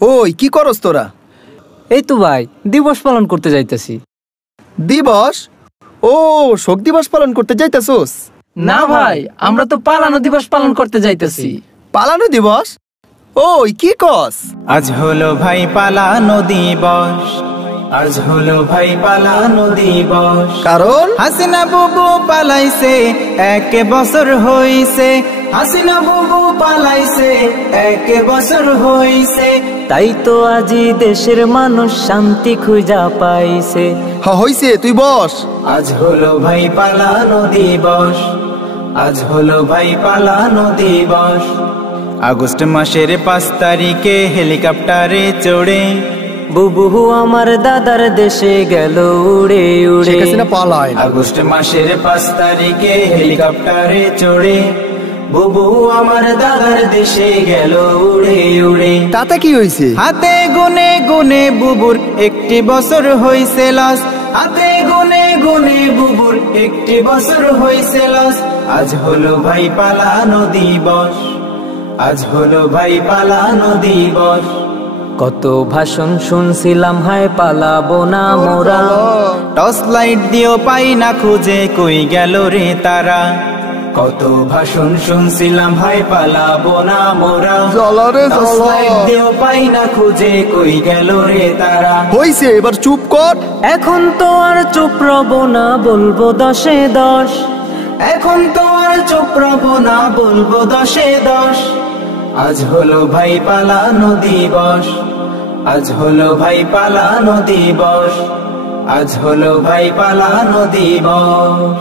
ওই কি করস তোরা? এই তো ভাই দিবস পালন করতে যাইতেছি। দিবস? ও, শোক দিবস পালন করতে যাইতেছস? না ভাই, আমরা তো পালানো দিবস পালন করতে যাইতেছি। পালানো দিবস? ওই কি কস? আজ হলো ভাই পালানো দিবস, আজ হলো ভাই পালানো দিবস। কারণ হাসিনা বুবু পালাইছে, 1 বছর হইছে। হাসিনা বুবু পালাইছে, 1 বছর হইছে। তাই তো আজি দেশের মানুষ শান্তি খুঁজা পাইছে। হইছে, তুই বস। আজ হলো ভাই পালানো দিবস, আজ হলো ভাই পালানো দিবস। আগস্ট মাসের 5 তারিখে হেলিকপ্টারে চড়ে বুবু আমার দাদার দেশে গেল উড়ে উড়ে। আগস্ট মাসের 5 তারিখে হেলিকপ্টারে চড়ে বুবু আমার দাদার দেশে গেল উড়ে উড়ে। তাতে কি হইছে? হাতে গুনে গুনে বুবুর 1 বছর হইছে লাস। হাতে গুনে গুনে বুবুর 1 বছর হইছে লাস। আজ হলো ভাই পালানো দিবস, আজ হলো ভাই পালানো দিবস। কত ভাষণ শুনছিলাম, হায় পালাবো না মোরা। টর্চ লাইট দিও পাই না খুঁজে, কই গেল রে তারা। কত ভাষণ শুনছিলাম, হায় পালাবো না মোরা। টর্চ লাইট দিও পাই না খুঁজে, কই গেল রে তারা। হইছে, এবার চুপ কর। এখন তো আর চুপ রব না, বলবো 10-এ 10। এখন তো আর চুপ রব না, বলবো 10-এ 10। আজ হলো ভাই পালানো দিবস, আজ হলো ভাই পালানো দিবস। আজ হলো ভাই পালানো দিবস।